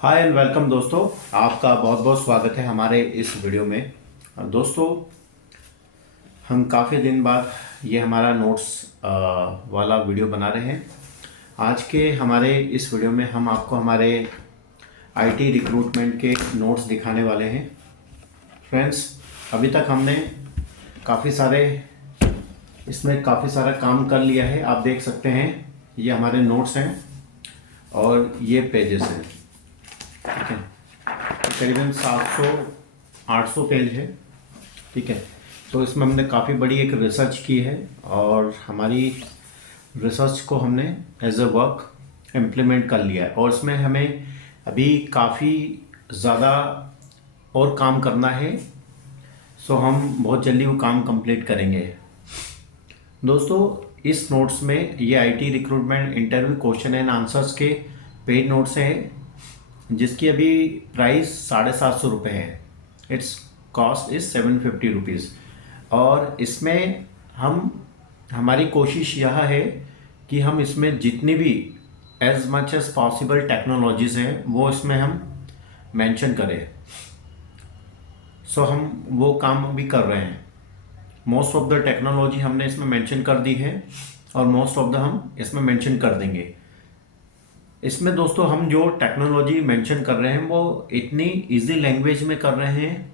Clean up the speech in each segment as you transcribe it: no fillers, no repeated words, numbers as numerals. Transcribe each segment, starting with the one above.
Hi and welcome दोस्तों। आपका बहुत बहुत स्वागत है हमारे इस वीडियो में। दोस्तों, हम काफ़ी दिन बाद ये हमारा नोट्स वाला वीडियो बना रहे हैं। आज के हमारे इस वीडियो में हम आपको हमारे आईटी रिक्रूटमेंट के नोट्स दिखाने वाले हैं। फ्रेंड्स, अभी तक हमने इसमें काफ़ी सारा काम कर लिया है। आप देख सकते हैं ये हमारे नोट्स हैं और ये पेजेस हैं। ठीक है, तकरीबन 700-800 पेज है। ठीक है, तो इसमें हमने काफ़ी बड़ी एक रिसर्च की है और हमारी रिसर्च को हमने एज अ वर्क इम्प्लीमेंट कर लिया है और इसमें हमें अभी काफ़ी ज़्यादा और काम करना है। सो हम बहुत जल्दी वो काम कंप्लीट करेंगे। दोस्तों, इस नोट्स में ये IT recruitment interview question and answers के पेड नोट्स हैं जिसकी अभी प्राइस 750 रुपये है। It's cost is 750 rupees. और इसमें हमारी कोशिश यह है कि हम इसमें जितनी भी as much as possible technologies हैं वो इसमें हम मेंशन करें। सो हम वो काम अभी कर रहे हैं। मोस्ट ऑफ द टेक्नोलॉजी हमने इसमें मेंशन कर दी है और मोस्ट ऑफ द हम इसमें मेंशन कर देंगे। इसमें दोस्तों हम जो टेक्नोलॉजी मेंशन कर रहे हैं वो इतनी इजी लैंग्वेज में कर रहे हैं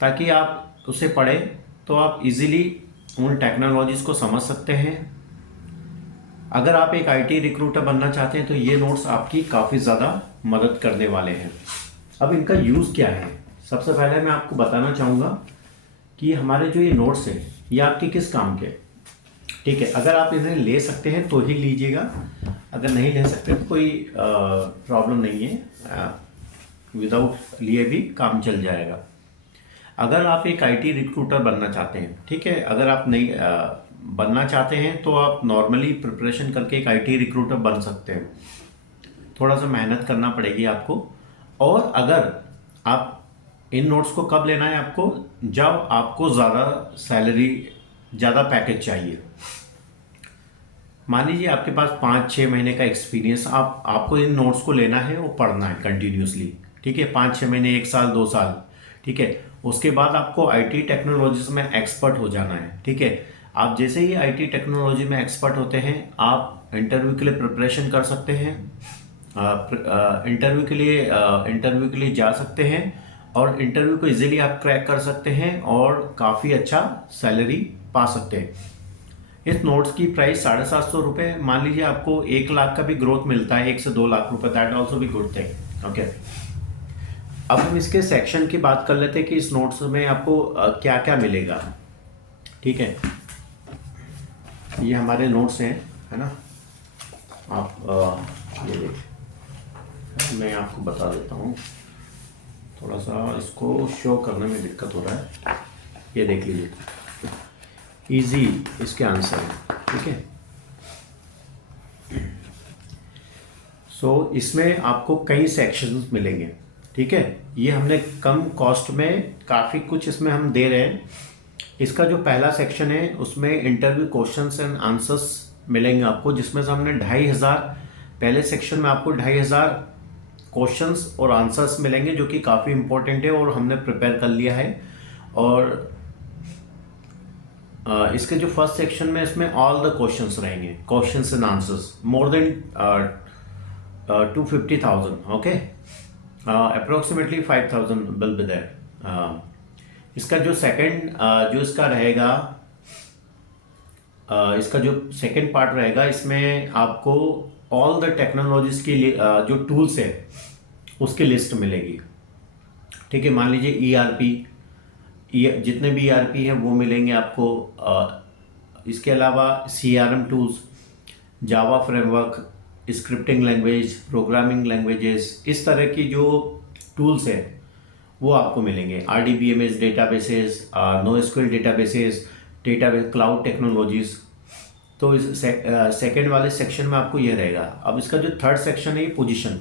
ताकि आप उसे पढ़ें तो आप इजीली उन टेक्नोलॉजीज़ को समझ सकते हैं। अगर आप एक आईटी रिक्रूटर बनना चाहते हैं तो ये नोट्स आपकी काफ़ी ज़्यादा मदद करने वाले हैं। अब इनका यूज़ क्या है, सबसे पहले मैं आपको बताना चाहूँगा कि हमारे जो ये नोट्स हैं ये आपके किस काम के। ठीक है, अगर आप इन्हें ले सकते हैं तो ही लीजिएगा, अगर नहीं ले सकते तो कोई प्रॉब्लम नहीं है, विदाउट लिए भी काम चल जाएगा। अगर आप एक आईटी रिक्रूटर बनना चाहते हैं, ठीक है, अगर आप नहीं बनना चाहते हैं तो आप नॉर्मली प्रिपरेशन करके एक आईटी रिक्रूटर बन सकते हैं। थोड़ा सा मेहनत करना पड़ेगी आपको। और अगर आप इन नोट्स को कब लेना है आपको, जब आपको ज़्यादा सैलरी, ज़्यादा पैकेज चाहिए। मान लीजिए आपके पास 5-6 महीने का एक्सपीरियंस, आपको इन नोट्स को लेना है और पढ़ना है कंटिन्यूसली। ठीक है, 5-6 महीने, 1 साल, 2 साल। ठीक है, उसके बाद आपको आईटी टेक्नोलॉजीज में एक्सपर्ट हो जाना है। ठीक है, आप जैसे ही आईटी टेक्नोलॉजी में एक्सपर्ट होते हैं आप इंटरव्यू के लिए प्रिपरेशन कर सकते हैं, इंटरव्यू के लिए जा सकते हैं और इंटरव्यू को इजीली आप क्रैक कर सकते हैं और काफ़ी अच्छा सैलरी पा सकते हैं। इस नोट्स की प्राइस 750 रुपये। मान लीजिए आपको 1 लाख का भी ग्रोथ मिलता है, 1 से 2 लाख रुपए, दैट ऑल्सो भी गुड थिंग। ओके, अब हम इसके सेक्शन की बात कर लेते हैं कि इस नोट्स में आपको क्या क्या मिलेगा। ठीक है, ये हमारे नोट्स हैं, है ना। आप ये देखिए, मैं आपको बता देता हूँ, थोड़ा सा इसको शो करने में दिक्कत हो रहा है। ये देख लीजिए, इजी इसके आंसर है। ठीक है, सो इसमें आपको कई सेक्शंस मिलेंगे। ठीक है, ये हमने कम कॉस्ट में काफ़ी कुछ इसमें हम दे रहे हैं। इसका जो पहला सेक्शन है उसमें इंटरव्यू क्वेश्चंस एंड आंसर्स मिलेंगे आपको, जिसमें से हमने 2500, पहले सेक्शन में आपको 2500 क्वेश्चंस और आंसर्स मिलेंगे जो कि काफ़ी इंपॉर्टेंट है और हमने प्रिपेयर कर लिया है। और इसके जो फर्स्ट सेक्शन में इसमें ऑल द क्वेश्चंस रहेंगे, questions and answers, more than 250,000। Okay, approximately 5,000 will be there. इसका जो सेकंड जो इसका रहेगा, इसका जो सेकंड पार्ट रहेगा, इसमें आपको ऑल द टेक्नोलॉजीज की जो टूल्स है उसकी लिस्ट मिलेगी। ठीक है, मान लीजिए ईआरपी, जितने भी ईआरपी हैं वो मिलेंगे आपको। इसके अलावा CRM tools, Java framework, scripting language, programming languages, इस तरह की जो टूल्स हैं वो आपको मिलेंगे। RDBMS databases, NoSQL databases, database, cloud technologies. तो इस सेकेंड वाले सेक्शन में आपको ये रहेगा। अब इसका जो थर्ड सेक्शन है, ये पोजीशन,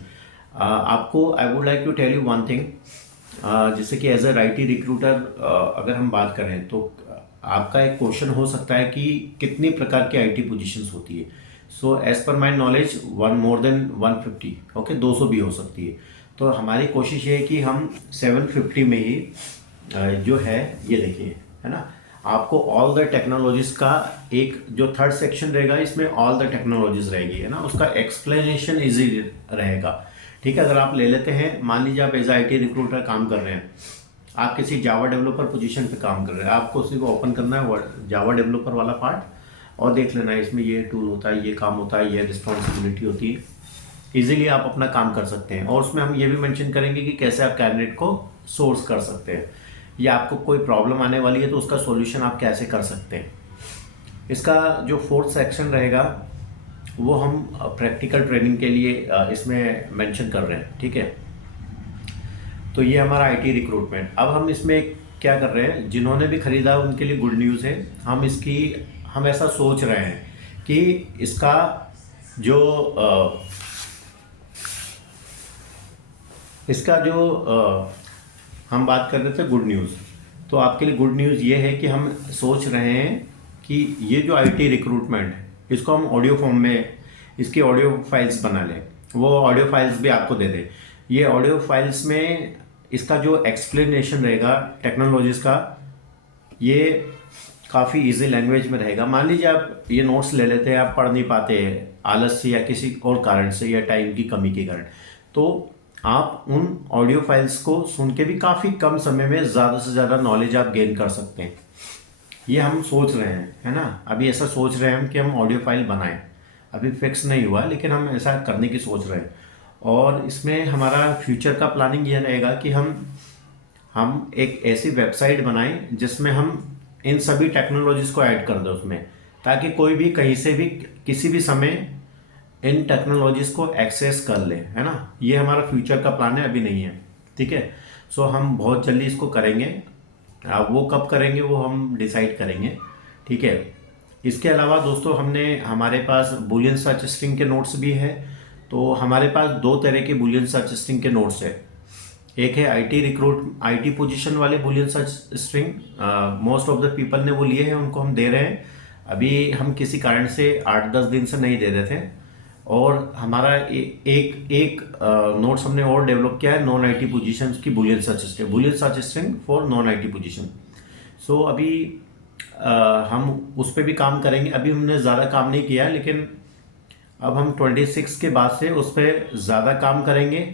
आपको I would like to tell you one thing. जैसे कि एज अ आईटी रिक्रूटर अगर हम बात करें तो आपका एक क्वेश्चन हो सकता है कि कितनी प्रकार की आईटी पोजीशंस होती है। So as per my knowledge one more than 150, okay 200 भी हो सकती है। तो हमारी कोशिश ये है कि हम 750 में ही जो है ये देखिए, है ना, आपको ऑल द टेक्नोलॉजीज का एक जो थर्ड सेक्शन रहेगा, इसमें ऑल द टेक्नोलॉजीज रहेगी, है ना, उसका एक्सप्लेनेशन इजी रहेगा। ठीक है, अगर आप ले लेते हैं, मान लीजिए आप एज IT रिक्रूटर काम कर रहे हैं, आप किसी जावा डेवलपर पोजीशन पे काम कर रहे हैं, आपको उसी को ओपन करना है जावा डेवलपर वाला पार्ट और देख लेना है इसमें ये टूल होता है, ये काम होता है, ये रिस्पॉन्सिबिलिटी होती है। इजीली आप अपना काम कर सकते हैं। और उसमें हम ये भी मेंशन करेंगे कि कैसे आप कैंडिडेट को सोर्स कर सकते हैं, या आपको कोई प्रॉब्लम आने वाली है तो उसका सॉल्यूशन आप कैसे कर सकते हैं। इसका जो फोर्थ सेक्शन रहेगा वो हम प्रैक्टिकल ट्रेनिंग के लिए इसमें मेंशन कर रहे हैं। ठीक है, तो ये हमारा IT रिक्रूटमेंट। अब हम इसमें क्या कर रहे हैं, जिन्होंने भी खरीदा उनके लिए गुड न्यूज़ है। हम ऐसा सोच रहे हैं कि इसका जो हम बात कर रहे थे गुड न्यूज़, तो आपके लिए गुड न्यूज़ ये है कि हम सोच रहे हैं कि ये जो IT रिक्रूटमेंट है इसको हम ऑडियो फॉर्म में इसकी ऑडियो फाइल्स बना लें, वो ऑडियो फाइल्स भी आपको दे दें। ये ऑडियो फाइल्स में इसका जो एक्सप्लेनेशन रहेगा टेक्नोलॉजीज़ का, ये काफ़ी इजी लैंग्वेज में रहेगा। मान लीजिए आप ये नोट्स ले लेते हैं, आप पढ़ नहीं पाते आलस से या किसी और कारण से या टाइम की कमी के कारण, तो आप उन ऑडियो फाइल्स को सुन के भी काफ़ी कम समय में ज़्यादा से ज़्यादा नॉलेज आप गेन कर सकते हैं। ये हम सोच रहे हैं, है ना, अभी ऐसा सोच रहे हैं हम कि हम ऑडियो फाइल बनाएं। अभी फिक्स नहीं हुआ, लेकिन हम ऐसा करने की सोच रहे हैं। और इसमें हमारा फ्यूचर का प्लानिंग ये रहेगा कि हम एक ऐसी वेबसाइट बनाएं जिसमें हम इन सभी टेक्नोलॉजीज़ को ऐड कर दें उसमें, ताकि कोई भी कहीं से भी किसी भी समय इन टेक्नोलॉजीज़ को एक्सेस कर ले, है ना। ये हमारा फ्यूचर का प्लान है, अभी नहीं है। ठीक है, सो हम बहुत जल्दी इसको करेंगे। वो कब करेंगे वो हम डिसाइड करेंगे। ठीक है, इसके अलावा दोस्तों हमारे पास बूलियन सर्च स्ट्रिंग के नोट्स भी है। तो हमारे पास दो तरह के बूलियन सर्च स्ट्रिंग के नोट्स है। एक है IT पोजीशन वाले Boolean search string, most of the people ने वो लिए हैं, उनको हम दे रहे हैं। अभी हम किसी कारण से 8-10 दिन से नहीं दे रहे थे। और हमारा एक नोट्स हमने और डेवलप किया है नॉन IT पोजीशंस की Boolean search string for non IT position. So अभी हम उस पर भी काम करेंगे। अभी हमने ज़्यादा काम नहीं किया, लेकिन अब हम 26 के बाद से उस पर ज़्यादा काम करेंगे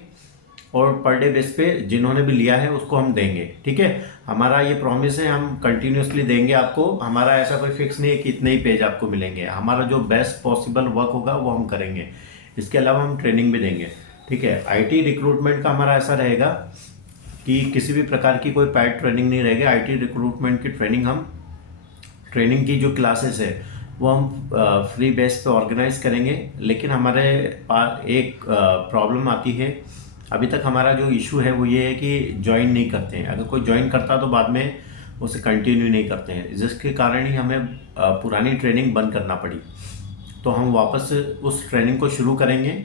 और पर डे बेस पे जिन्होंने भी लिया है उसको हम देंगे। ठीक है, हमारा ये प्रॉमिस है, हम कंटिन्यूसली देंगे आपको। हमारा ऐसा कोई फिक्स नहीं है कि इतने ही पेज आपको मिलेंगे। हमारा जो बेस्ट पॉसिबल वर्क होगा वो हम करेंगे। इसके अलावा हम ट्रेनिंग भी देंगे। ठीक है, IT रिक्रूटमेंट का हमारा ऐसा रहेगा कि किसी भी प्रकार की कोई पेड ट्रेनिंग नहीं रहेगी। IT रिक्रूटमेंट की ट्रेनिंग की जो क्लासेस है वो हम फ्री बेस पे ऑर्गेनाइज करेंगे। लेकिन हमारे पास एक प्रॉब्लम आती है। अभी तक हमारा जो इशू है वो ये है कि ज्वाइन नहीं करते हैं। अगर कोई ज्वाइन करता तो बाद में उसे कंटिन्यू नहीं करते हैं, जिसके कारण ही हमें पुरानी ट्रेनिंग बंद करना पड़ी। तो हम वापस उस ट्रेनिंग को शुरू करेंगे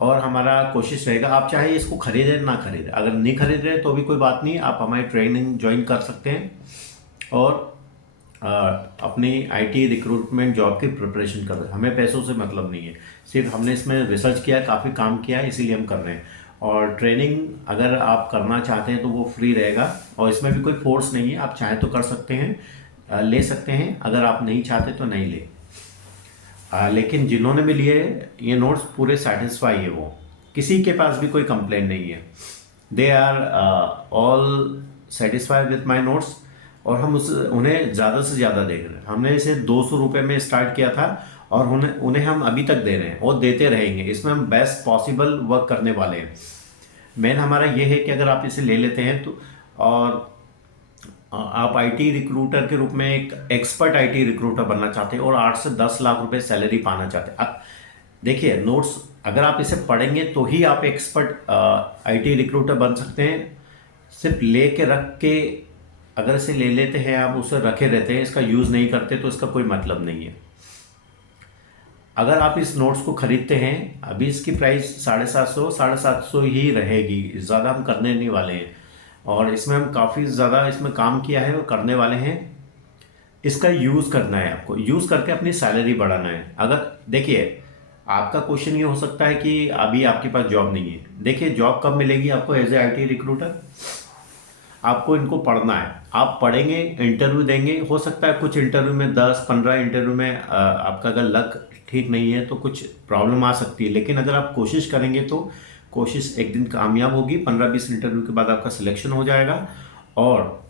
और हमारा कोशिश रहेगा, आप चाहे इसको खरीदें ना खरीदें, अगर नहीं खरीद रहे तो भी कोई बात नहीं, आप हमारी ट्रेनिंग ज्वाइन कर सकते हैं और अपनी IT रिक्रूटमेंट जॉब की प्रिपरेशन कर रहे हैं। हमें पैसों से मतलब नहीं है, सिर्फ हमने इसमें रिसर्च किया, काफ़ी काम किया है, इसीलिए हम कर रहे हैं। और ट्रेनिंग अगर आप करना चाहते हैं तो वो फ्री रहेगा और इसमें भी कोई फोर्स नहीं है। आप चाहें तो कर सकते हैं, ले सकते हैं, अगर आप नहीं चाहते तो नहीं ले। लेकिन जिन्होंने भी लिए ये नोट्स पूरे सेटिस्फाई है, वो किसी के पास भी कोई कंप्लेन नहीं है। They are all satisfied with my notes. और हम उन्हें ज़्यादा से ज़्यादा दे रहे हैं। हमने इसे 200 रुपये में स्टार्ट किया था और उन्हें हम अभी तक दे रहे हैं और देते रहेंगे। इसमें हम बेस्ट पॉसिबल वर्क करने वाले हैं। मेन हमारा ये है कि अगर आप इसे ले लेते हैं तो, और आप IT रिक्रूटर के रूप में एक एक्सपर्ट IT रिक्रूटर बनना चाहते हैं और 8 से 10 लाख रुपए सैलरी पाना चाहते हैं। अब देखिए, नोट्स अगर आप इसे पढ़ेंगे तो ही आप एक्सपर्ट IT रिक्रूटर बन सकते हैं। सिर्फ ले के रख के, अगर इसे ले लेते हैं आप, उसे रखे रहते हैं, इसका यूज़ नहीं करते, तो इसका कोई मतलब नहीं है। अगर आप इस नोट्स को खरीदते हैं, अभी इसकी प्राइस 750 ही रहेगी, ज़्यादा हम करने नहीं वाले हैं। और इसमें हम काफ़ी ज़्यादा इसमें काम किया है और करने वाले हैं। इसका यूज़ करना है, आपको यूज़ करके अपनी सैलरी बढ़ाना है। अगर देखिए, आपका क्वेश्चन ये हो सकता है कि अभी आपके पास जॉब नहीं है। देखिए जॉब कब मिलेगी आपको एज ए आईटी रिक्रूटर, आपको इनको पढ़ना है, आप पढ़ेंगे, इंटरव्यू देंगे, हो सकता है कुछ इंटरव्यू में 10-15 इंटरव्यू में आपका अगर लक ठीक नहीं है तो कुछ प्रॉब्लम आ सकती है, लेकिन अगर आप कोशिश करेंगे तो कोशिश एक दिन कामयाब होगी। 15-20 इंटरव्यू के बाद आपका सिलेक्शन हो जाएगा और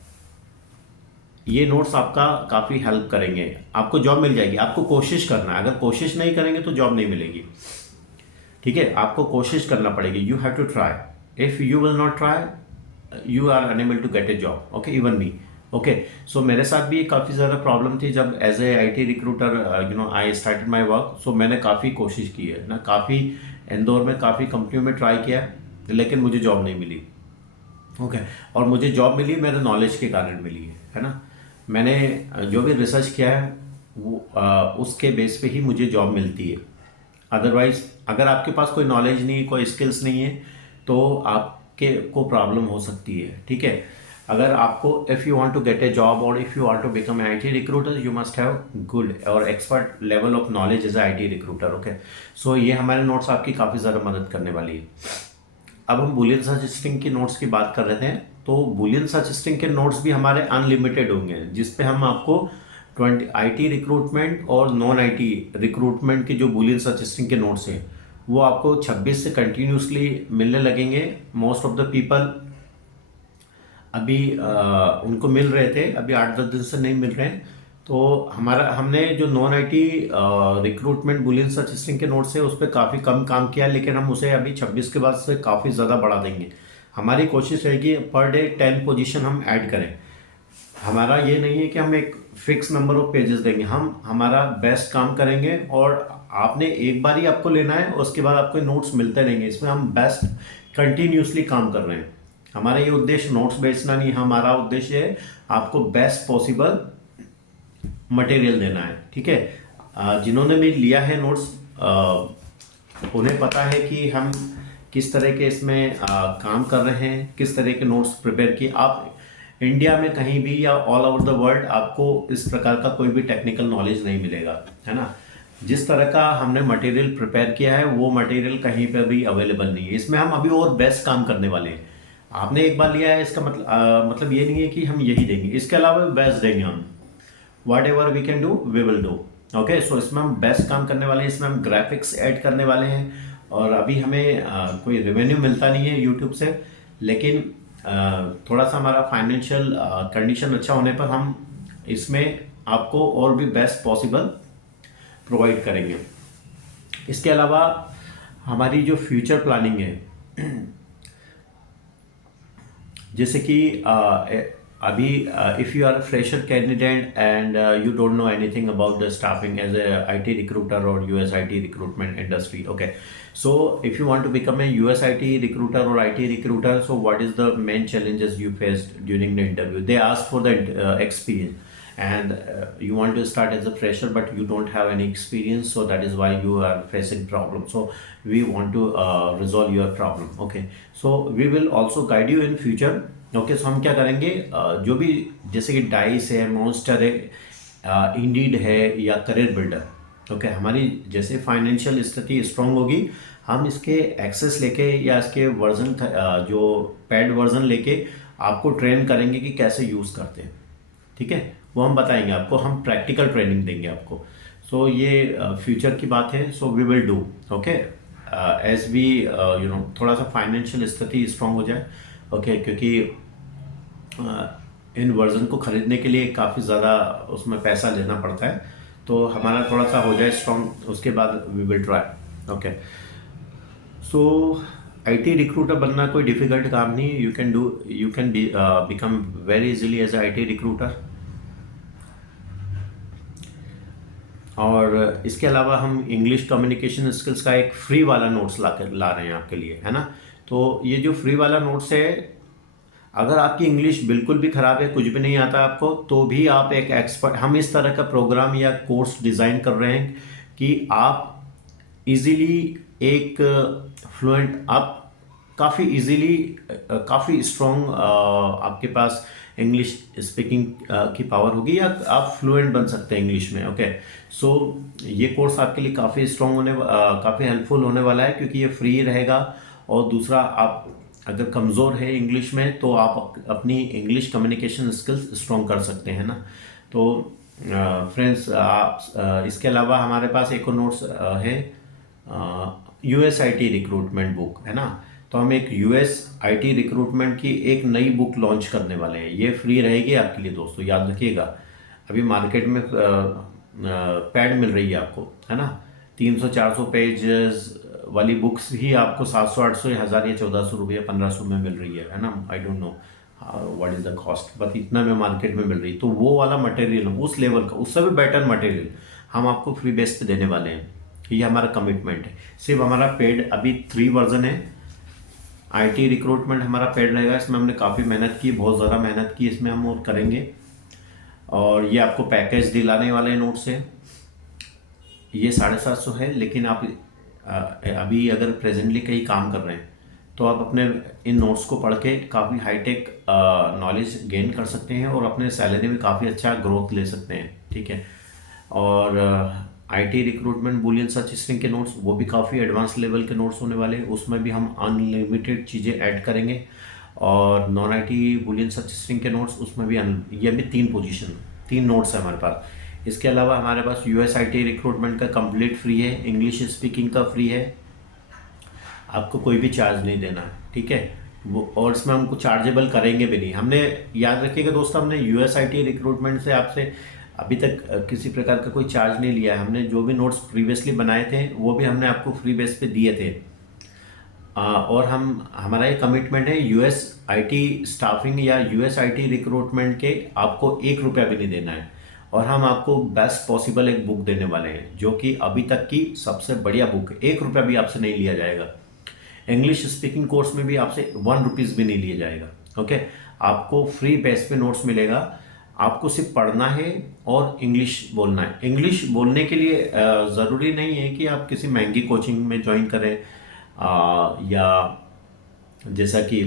ये नोट्स आपका काफ़ी हेल्प करेंगे, आपको जॉब मिल जाएगी। आपको कोशिश करना है, अगर कोशिश नहीं करेंगे तो जॉब नहीं मिलेगी, ठीक है। आपको कोशिश करना पड़ेगी, you have to try. If you will not try you are unable to get a job, okay, even me, okay. So मेरे साथ भी काफ़ी ज़्यादा प्रॉब्लम थी जब as a I T recruiter I started my work. So मैंने काफ़ी कोशिश की है ना, काफ़ी इंदौर में काफ़ी कंपनियों में ट्राई किया लेकिन मुझे जॉब नहीं मिली, ओके। और मुझे जॉब मिली मेरे नॉलेज के कारण मिली है ना। मैंने जो भी रिसर्च किया है वो उसके बेस पे ही मुझे जॉब मिलती है। अदरवाइज अगर आपके पास कोई नॉलेज नहीं, कोई स्किल्स नहीं है तो आपके को प्रॉब्लम हो सकती है, ठीक है। अगर आपको if you want to get a job और if you want to become IT recruiter you must have good और expert level of knowledge as IT recruiter, okay. So ये हमारे नोट्स आपकी काफ़ी ज़्यादा मदद करने वाली है। अब हम बूलियन सर्च स्ट्रिंग के नोट्स की बात कर रहे थे, तो बूलियन सर्च स्ट्रिंग के नोट्स भी हमारे अनलिमिटेड होंगे, जिस पे हम आपको 20 आईटी रिक्रूटमेंट और नॉन आईटी रिक्रूटमेंट के जो बूलियन सर्च स्ट्रिंग के नोट्स हैं वो आपको 26 से कंटिन्यूसली मिलने लगेंगे। मोस्ट ऑफ द पीपल अभी उनको मिल रहे थे, अभी 8-10 दिन से नहीं मिल रहे हैं। तो हमने जो non IT recruitment Boolean search string के नोट्स है उस पर काफ़ी कम काम किया, लेकिन हम उसे अभी 26 के बाद से काफ़ी ज़्यादा बढ़ा देंगे। हमारी कोशिश रहेगी पर डे 10 पोजीशन हम ऐड करें। हमारा ये नहीं है कि हम एक फिक्स नंबर ऑफ पेजेस देंगे, हम हमारा बेस्ट काम करेंगे और आपने एक बार ही आपको लेना है, उसके बाद आपको नोट्स मिलते रहेंगे। इसमें हम बेस्ट कंटिन्यूसली काम कर रहे हैं। हमारा ये उद्देश्य नोट्स बेचना नहीं, हमारा उद्देश्य है आपको बेस्ट पॉसिबल मटेरियल देना है, ठीक है। जिन्होंने भी लिया है नोट्स उन्हें पता है कि हम किस तरह के इसमें काम कर रहे हैं, किस तरह के नोट्स प्रिपेयर किए। आप इंडिया में कहीं भी या ऑल ओवर द वर्ल्ड आपको इस प्रकार का कोई भी टेक्निकल नॉलेज नहीं मिलेगा, है ना। जिस तरह का हमने मटेरियल प्रिपेयर किया है वो मटेरियल कहीं पर भी अवेलेबल नहीं है। इसमें हम अभी और बेस्ट काम करने वाले हैं। आपने एक बार लिया है इसका मतलब ये नहीं है कि हम यही देंगे, इसके अलावा बेस्ट देंगे हम। Whatever we can do we will do, okay. So इसमें हम बेस्ट काम करने वाले हैं, इसमें हम ग्राफिक्स ऐड करने वाले हैं। और अभी हमें कोई रेवेन्यू मिलता नहीं है यूट्यूब से, लेकिन थोड़ा सा हमारा फाइनेंशियल कंडीशन अच्छा होने पर हम इसमें आपको और भी बेस्ट पॉसिबल प्रोवाइड करेंगे। इसके अलावा हमारी जो फ्यूचर प्लानिंग है, जैसे कि अभी if you are a fresher candidate and you don't know anything about the staffing as a IT recruiter और US IT recruitment industry, okay. So if you want to become a US IT recruiter और IT recruiter, so what is the main challenges you faced during the interview? They ask for the experience and you want to start as a fresher but you don't have any experience, so that is why you are facing problem. So we want to resolve your problem, okay. So we will also guide you in future, okay. So हम क्या करेंगे, जो भी जैसे कि dice है, monster है, Indeed है या करियर बिल्डर, ओके। हमारी जैसे फाइनेंशियल स्थिति स्ट्रांग होगी हम इसके एक्सेस लेके या इसके वर्जन जो पेड वर्जन लेके आपको ट्रेन करेंगे कि कैसे यूज़ करते हैं, ठीक है। वो हम बताएंगे आपको, हम प्रैक्टिकल ट्रेनिंग देंगे आपको। सो ये फ्यूचर की बात है। So we will do, okay, as we थोड़ा सा फाइनेंशियल स्थिति स्ट्रांग हो जाए, ओके, क्योंकि इन वर्जन को ख़रीदने के लिए काफ़ी ज़्यादा उसमें पैसा लेना पड़ता है, तो हमारा थोड़ा सा हो जाए स्ट्रांग, उसके बाद we will try, okay. So IT recruiter बनना कोई डिफ़िकल्ट काम नहीं है। You can become very easily as I T recruiter. और इसके अलावा हम इंग्लिश कम्युनिकेशन स्किल्स का एक फ्री वाला नोट्स ला रहे हैं आपके लिए, है ना। तो ये जो फ्री वाला नोट्स है, अगर आपकी इंग्लिश बिल्कुल भी ख़राब है, कुछ भी नहीं आता आपको, तो भी आप एक एक्सपर्ट, हम इस तरह का प्रोग्राम या कोर्स डिज़ाइन कर रहे हैं कि आप इजीली एक फ्लुएंट, आप काफ़ी इजीली काफ़ी स्ट्रॉन्ग आपके पास इंग्लिश स्पीकिंग की पावर होगी, या आप फ्लुएंट बन सकते हैं इंग्लिश में। ओके, सो ये कोर्स आपके लिए काफ़ी स्ट्रॉन्ग काफ़ी हेल्पफुल होने वाला है, क्योंकि ये फ्री रहेगा। और दूसरा, आप अगर कमज़ोर है इंग्लिश में तो आप अपनी इंग्लिश कम्युनिकेशन स्किल्स स्ट्रॉन्ग कर सकते हैं ना। तो फ्रेंड्स, आप इसके अलावा हमारे पास एक और नोट्स है, USIT रिक्रूटमेंट बुक है ना। तो हम एक USIT रिक्रूटमेंट की एक नई बुक लॉन्च करने वाले हैं। ये फ्री रहेगी आपके लिए दोस्तों, याद रखिएगा। अभी मार्केट में पैड मिल रही है आपको, है ना। 300-400 पेजेस वाली बुक्स ही आपको 700-800 या 1000 या 1400 रुपये 1500 में मिल रही है ना। I don't know what is the cost, but इतना में मार्केट में मिल रही है। तो वो वाला मटेरियल, उस लेवल का, उससे भी बेटर मटेरियल हम आपको फ्री बेस पे देने वाले हैं। ये हमारा कमिटमेंट है। सिर्फ हमारा पेड अभी 3 वर्जन है। IT रिक्रूटमेंट हमारा पेड रहेगा, इसमें हमने काफ़ी मेहनत की, बहुत ज़्यादा मेहनत की इसमें हम, और करेंगे। और ये आपको पैकेज दिलाने वाले नोट्स है। ये 750 है, लेकिन आप अभी अगर प्रेजेंटली कहीं काम कर रहे हैं तो आप अपने इन नोट्स को पढ़ के काफ़ी हाईटेक नॉलेज गेन कर सकते हैं, और अपने सैलरी में काफ़ी अच्छा ग्रोथ ले सकते हैं, ठीक है। और IT recruitment Boolean search string के नोट्स, वो भी काफ़ी एडवांस लेवल के नोट्स होने वाले हैं। उसमें भी हम अनलिमिटेड चीज़ें ऐड करेंगे। और non IT Boolean search string के नोट्स, उसमें भी ये भी 3 नोट्स है हमारे पास। इसके अलावा हमारे पास USIT रिक्रूटमेंट का कंप्लीट फ्री है, इंग्लिश स्पीकिंग का फ्री है, आपको कोई भी चार्ज नहीं देना है, ठीक है। वो, और इसमें हमको चार्जेबल करेंगे भी नहीं। हमने, याद रखिएगा दोस्तों, हमने USIT रिक्रूटमेंट से आपसे अभी तक किसी प्रकार का कोई चार्ज नहीं लिया है। हमने जो भी नोट्स प्रीवियसली बनाए थे वो भी हमने आपको फ्री बेस पे दिए थे। और हमारा ये कमिटमेंट है, USIT स्टाफिंग या USIT रिक्रूटमेंट के आपको 1 रुपया भी नहीं देना है। और हम आपको बेस्ट पॉसिबल एक बुक देने वाले हैं, जो कि अभी तक की सबसे बढ़िया बुक है। 1 रुपया भी आपसे नहीं लिया जाएगा। इंग्लिश स्पीकिंग कोर्स में भी आपसे 1 रुपीज़ भी नहीं लिया जाएगा। ओके, आपको फ्री बेस पे नोट्स मिलेगा। आपको सिर्फ पढ़ना है और इंग्लिश बोलना है। इंग्लिश बोलने के लिए ज़रूरी नहीं है कि आप किसी महंगी कोचिंग में ज्वाइन करें, या जैसा कि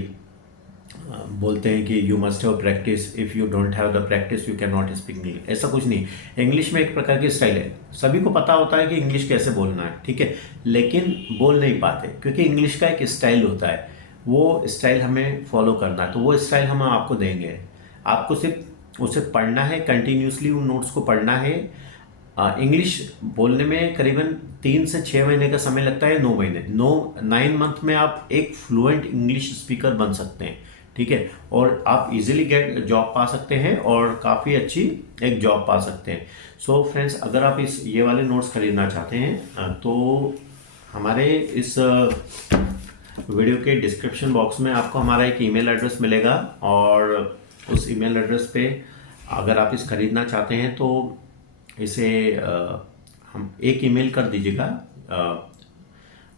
बोलते हैं कि you must have practice, if you don't have the practice you can not speak English. ऐसा कुछ नहीं। इंग्लिश में एक प्रकार की स्टाइल है, सभी को पता होता है कि इंग्लिश कैसे बोलना है, ठीक है, लेकिन बोल नहीं पाते, क्योंकि इंग्लिश का एक स्टाइल होता है। वो स्टाइल हमें फॉलो करना है, तो वो स्टाइल हम आपको देंगे। आपको सिर्फ उसे पढ़ना है, कंटिन्यूसली उन नोट्स को पढ़ना है। इंग्लिश बोलने में करीबन 3 से 6 महीने का समय लगता है, 9 मंथ में आप एक फ्लुएंट इंग्लिश स्पीकर बन सकते हैं, ठीक है। और आप इजीली जॉब पा सकते हैं, और काफ़ी अच्छी एक जॉब पा सकते हैं। सो फ्रेंड्स, अगर आप ये वाले नोट्स खरीदना चाहते हैं तो हमारे इस वीडियो के डिस्क्रिप्शन बॉक्स में आपको हमारा एक ईमेल एड्रेस मिलेगा, और उस ईमेल एड्रेस पे अगर आप इस खरीदना चाहते हैं तो इसे हम एक ईमेल कर दीजिएगा,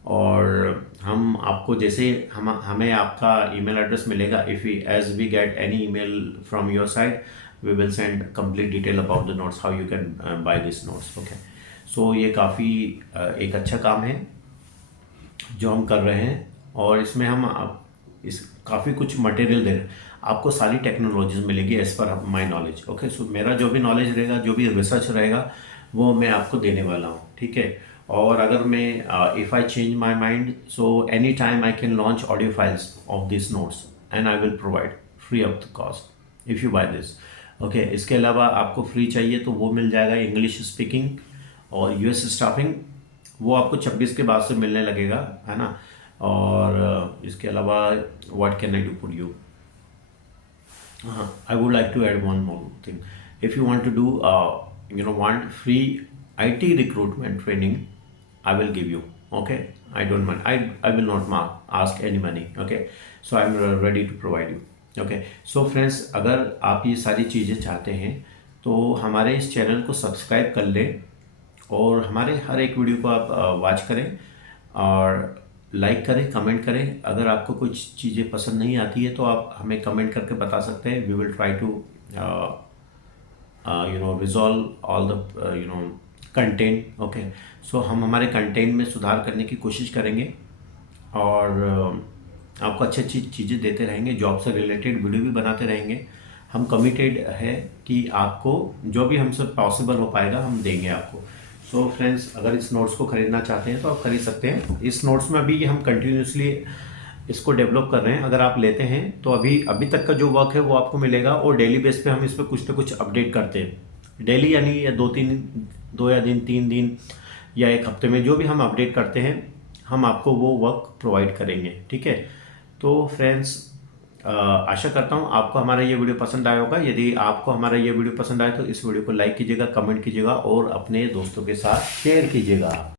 और हम आपको जैसे हमें आपका ईमेल एड्रेस मिलेगा, if as we get any email from your side we will send complete detail about the notes, how you can buy this notes. Okay, so ये काफ़ी एक अच्छा काम है जो हम कर रहे हैं, और इसमें हम इस काफ़ी कुछ मटेरियल दे रहे हैं। आपको सारी टेक्नोलॉजीज मिलेगी as per my knowledge. Okay, सो मेरा जो भी नॉलेज रहेगा, जो भी रिसर्च रहेगा, वो मैं आपको देने वाला हूँ, ठीक है। और अगर मैं if I change my mind, so any time I can launch audio files of this notes and I will provide free of the cost if you buy this. Okay, इसके अलावा आपको फ्री चाहिए तो वो मिल जाएगा, इंग्लिश स्पीकिंग और US staffing, वो आपको 26 के बाद से मिलने लगेगा, है ना। और इसके अलावा what can I do for you, I would like to add one more thing. If you want to do, want free IT recruitment training, I will give you. Okay, I don't mind. I will not ask any money. Okay, so I'm ready to provide you. Okay, so friends, अगर आप ये सारी चीज़ें चाहते हैं तो हमारे इस चैनल को सब्सक्राइब कर लें, और हमारे हर एक वीडियो को आप वॉच करें और लाइक करें, कमेंट करें। अगर आपको कुछ चीज़ें पसंद नहीं आती है तो आप हमें कमेंट करके बता सकते हैं। We will try to resolve all the content. Okay, so हम हमारे कंटेंट में सुधार करने की कोशिश करेंगे, और आपको अच्छी अच्छी चीज़ें देते रहेंगे, जॉब से रिलेटेड वीडियो भी बनाते रहेंगे। हम कमिटेड है कि आपको जो भी हमसे पॉसिबल हो पाएगा हम देंगे आपको। सो फ्रेंड्स, अगर इस नोट्स को ख़रीदना चाहते हैं तो आप खरीद सकते हैं। इस नोट्स में अभी हम कंटिन्यूसली इसको डेवलप कर रहे हैं। अगर आप लेते हैं तो अभी तक का जो वर्क है वो आपको मिलेगा, और डेली बेस पे हम इस पर कुछ ना कुछ अपडेट करते हैं। डेली यानी या 2 या 3 दिन या एक हफ्ते में जो भी हम अपडेट करते हैं, हम आपको वो वर्क प्रोवाइड करेंगे, ठीक है। तो फ्रेंड्स, आशा करता हूँ आपको हमारा ये वीडियो पसंद आया होगा। यदि आपको हमारा ये वीडियो पसंद आए तो इस वीडियो को लाइक कीजिएगा, कमेंट कीजिएगा और अपने दोस्तों के साथ शेयर कीजिएगा।